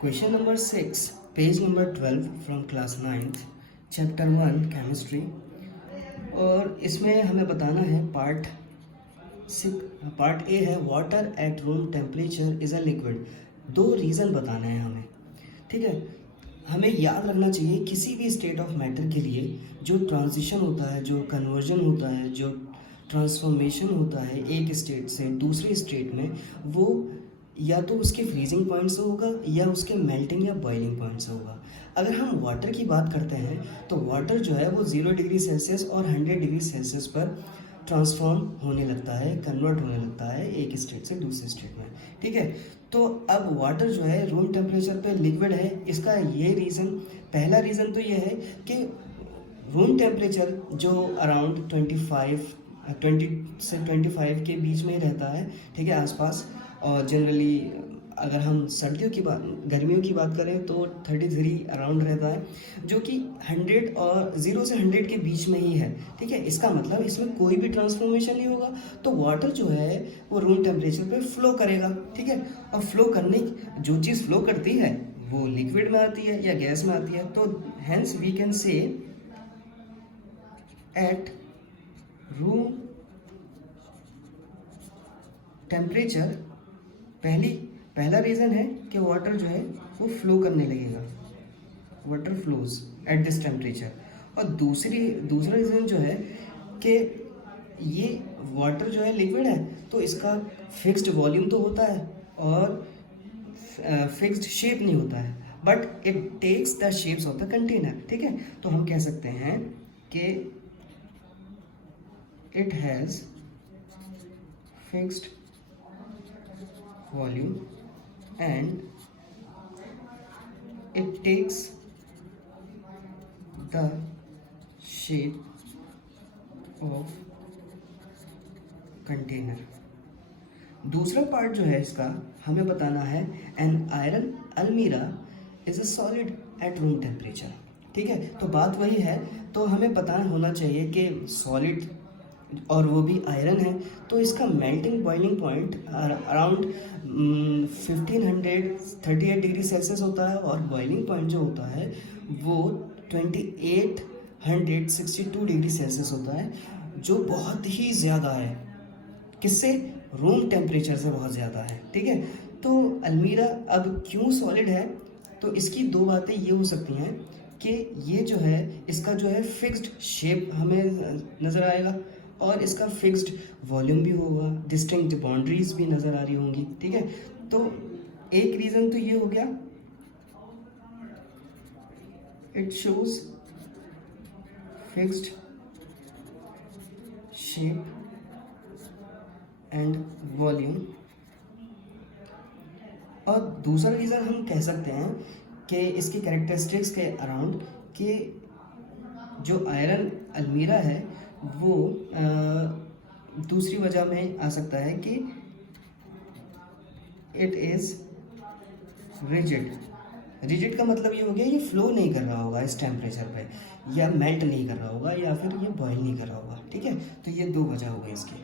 Question number 6, page number 12 from class 9th, chapter 1 chemistry। और इसमें हमें बताना है पार्ट ए है water at room temperature is a liquid. दो रीज़न बताना है हमें, ठीक है। हमें याद रखना चाहिए किसी भी स्टेट ऑफ मैटर के लिए जो ट्रांजिशन होता है, जो कन्वर्जन होता है, जो ट्रांसफॉर्मेशन होता है एक स्टेट से दूसरे स्टेट में, वो या तो उसके फ्रीजिंग पॉइंट से होगा या उसके मेल्टिंग या बॉइलिंग पॉइंट से होगा। अगर हम वाटर की बात करते हैं तो वाटर जो है वो 0 डिग्री सेल्सियस और 100 डिग्री सेल्सियस पर ट्रांसफॉर्म होने लगता है, कन्वर्ट होने लगता है एक स्टेट से दूसरे स्टेट में, ठीक है। तो अब वाटर जो है रूम टेम्परेचर पे लिक्विड है। इसका ये रीज़न, पहला रीज़न तो ये है कि रूम टेम्परेचर जो अराउंड 20 से 25 के बीच में ही रहता है, ठीक है, आसपास। और जनरली अगर हम गर्मियों की बात करें तो 33 अराउंड रहता है, जो कि 100 और 0 से 100 के बीच में ही है, ठीक है। इसका मतलब इसमें कोई भी ट्रांसफॉर्मेशन नहीं होगा, तो वाटर जो है वो रूम टेम्परेचर पे फ्लो करेगा, ठीक है। और फ्लो करने जो चीज़ फ्लो करती है वो लिक्विड में आती है या गैस में आती है। तो hence we can say at room temperature, पहला रीज़न है कि वाटर जो है वो फ्लो करने लगेगा, water flows at this temperature. और दूसरा रीज़न जो है कि ये वाटर जो है लिक्विड है, तो इसका फिक्स्ड वॉल्यूम तो होता है और फिक्स्ड शेप नहीं होता है, but it takes the shapes of the container, ठीक है। तो हम कह सकते हैं कि it has fixed volume and it takes the shape of container। दूसरा पार्ट जो है इसका हमें बताना है एन आयरन अलमीरा is a solid at room temperature, ठीक है। तो बात वही है, तो हमें पता होना चाहिए कि सॉलिड और वो भी आयरन है, तो इसका melting boiling point around 1538 degree Celsius होता है और बॉइलिंग पॉइंट जो होता है वो 2862 डिग्री सेल्सियस होता है, जो बहुत ही ज़्यादा है। किससे? रूम टेम्परेचर से बहुत ज़्यादा है, ठीक है। तो अलमीरा अब क्यों सॉलिड है, तो इसकी दो बातें ये हो सकती हैं कि ये जो है इसका जो है फिक्स्ड शेप हमें नज़र आएगा और इसका फिक्स्ड वॉल्यूम भी होगा, डिस्टिंक्ट बाउंड्रीज भी नज़र आ रही होंगी, ठीक है। तो एक रीज़न तो ये हो गया, it shows fixed shape and volume. और दूसरा रीज़न हम कह सकते हैं कि इसकी कैरेक्टरिस्टिक्स के अराउंड कि जो आयरन अलमीरा है वो दूसरी वजह में आ सकता है कि इट इज़ रिजिड का मतलब ये हो गया ये फ्लो नहीं कर रहा होगा इस टेम्परेचर पे, या मेल्ट नहीं कर रहा होगा, या फिर ये बॉयल नहीं कर रहा होगा, ठीक है। तो ये दो वजह हो गई इसकी।